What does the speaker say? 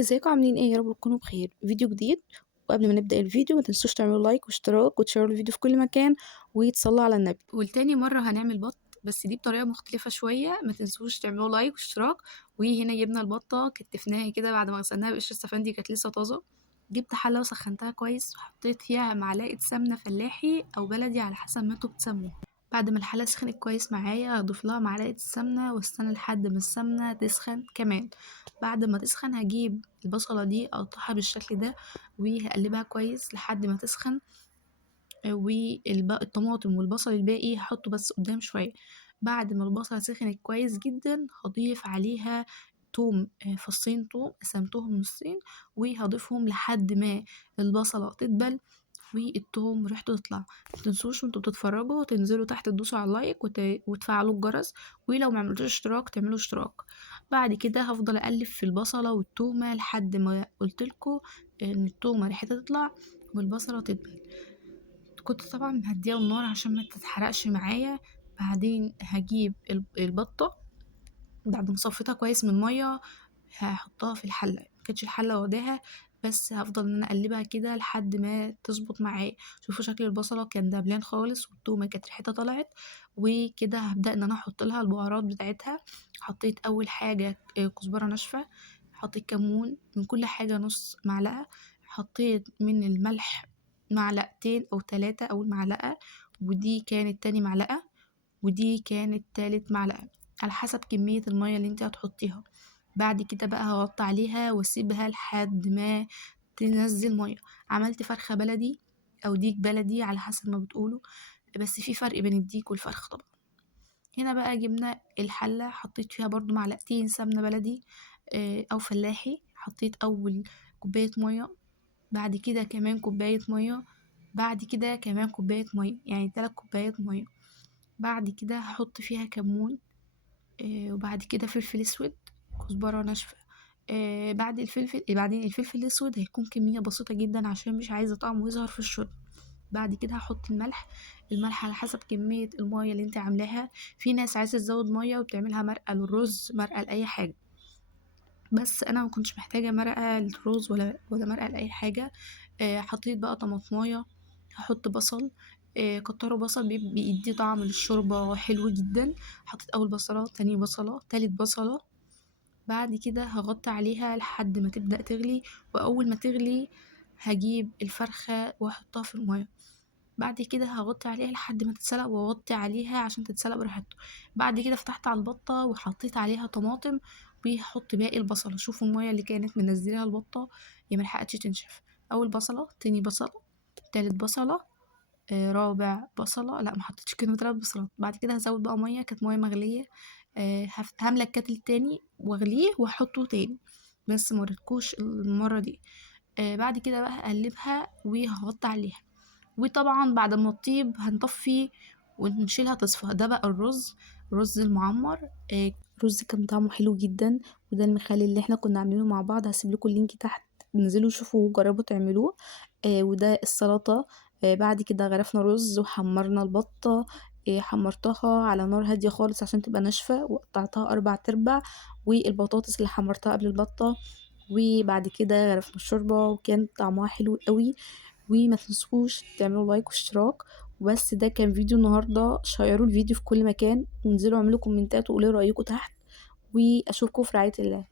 ازيكم عاملين ايه؟ يا رب تكونوا بخير. فيديو جديد. وقبل ما نبدأ الفيديو ما تنسوش تعملوا لايك واشتراك وتشيروا الفيديو في كل مكان وتصلوا على النبي. والتاني مرة هنعمل بط بس دي بطريقة مختلفة شوية. ما تنسوش تعملوا لايك واشتراك. وهنا جبنا البطة كتفناها كده بعد ما غسلناها بقشر السفندي، كانت لسه طازة. جبت حلة وسخنتها كويس وحطيت فيها معلقة سمنة فلاحي او بلدي على حسب ما انتوا بتسموها. بعد ما الحلة سخنت كويس معايا هضيف لها معلقة السمنة واستنى لحد ما السمنة تسخن كمان. بعد ما تسخن هجيب البصلة دي اقطعها بالشكل ده وهقلبها كويس لحد ما تسخن. والطماطم والبصل الباقي هحطه بس قدام شوية. بعد ما البصلة سخنت كويس جدا هضيف عليها توم، فصين توم قسمتهم نصين وهضيفهم لحد ما البصلة تدبل والثوم ريحته تطلع. متنسوش وانتوا بتتفرجوا تنزلوا تحت تدوسوا على اللايك وتفعلوا الجرس، ولو معملتوش اشتراك تعملوا اشتراك. بعد كده هفضل اقلب في البصلة والتومة لحد ما قلتلكوا ان التومة ريحتها تطلع والبصلة تدبل. كنت طبعا مهديه النار عشان ما تتحرقش معايا. بعدين هجيب البطة بعد ما صفيتها كويس من المية هحطها في الحلة. مكانتش الحلة واخداها، بس هفضل ان انا اقلبها كده لحد ما تظبط معايا. شوفوا شكل البصلة كان دبلان خالص والتومة كانت ريحتها طلعت. وكده هبدأ ان انا احط لها البهارات بتاعتها. حطيت اول حاجة كزبرة ناشفة، حطيت كمون من كل حاجة نص معلقة، حطيت من الملح معلقتين او 3 اول معلقة، ودي كانت تاني معلقة، ودي كانت تالت معلقة على حسب كمية المية اللي انت هتحطيها. بعد كده بقى هغطي عليها واسيبها لحد ما تنزل مية. عملت فرخة بلدي او ديك بلدي على حسب ما بتقولوا، بس في فرق بين الديك والفرخ طبعا. هنا بقى جبنا الحلة حطيت فيها برضو معلقتين سمنة بلدي او فلاحي. حطيت اول كوباية مية، بعد كده كمان كوباية مية، بعد كده كمان كوباية مية، يعني 3 كوبايات مية. بعد كده هحط فيها كمون، وبعد كده فلفل اسود، كزبرة ناشفة. بعدين الفلفل الاسود هيكون كمية بسيطة جدا عشان مش عايزة طعمه يظهر في الشرب. بعد كده هحط الملح على حسب كمية المية اللي انت عاملاها. في ناس عايزة تزود مية وبتعملها مرقة للرز، مرقة لأي حاجة، بس انا ما كنتش محتاجة مرقة للرز ولا مرقة لأي حاجة. حطيت بقى طماطمايه، هحط بصل. كتروا بصل بيدي طعم للشوربة حلو جدا. حطيت اول بصلة، تاني بصلة، تالت بصلة. بعد كده هغطي عليها لحد ما تبدأ تغلي، واول ما تغلي هجيب الفرخة واحطها في المية. بعد كده هغطي عليها لحد ما تتسلق واوطي عليها عشان تتسلق براحتها. بعد كده فتحت على البطة وحطيت عليها طماطم وهحط باقي البصلة. شوفوا المية اللي كانت منزلها البطة هي ملحقتش تنشف. اول بصلة، تاني بصلة، تالت بصلة، رابع بصلة، لا محطتش كده 3 بصلات. بعد كده هزود بقى مية، كانت مية مغلية. هملى الكاتل تاني واغليه واحطه تاني، بس موريتكوش المرة دي. بعد كده بقى هقلبها وهغطي عليها. وطبعا بعد ما تطيب هنطفي ونشيلها تصفى. ده بقى الرز المعمر. الرز كان طعمه حلو جدا، وده المخلل اللي احنا كنا عاملينه مع بعض. هسيب لكم اللينك تحت، انزلوا شوفوا وجربوا تعملوه. وده السلطة. بعد كده غرفنا رز وحمرنا البطة. حمرتها على نار هادية خالص عشان تبقى ناشفة وقطعتها 4 تربع. والبطاطس اللي حمرتها قبل البطة. وبعد كده غرفنا الشوربة وكان طعمها حلو قوي. وما تنسوش تعملوا لايك واشتراك. وبس ده كان فيديو النهاردة. شيروا الفيديو في كل مكان وانزلوا اعملوا كومنتات وقولوا رأيكم تحت. واشوفكم في رعاية الله.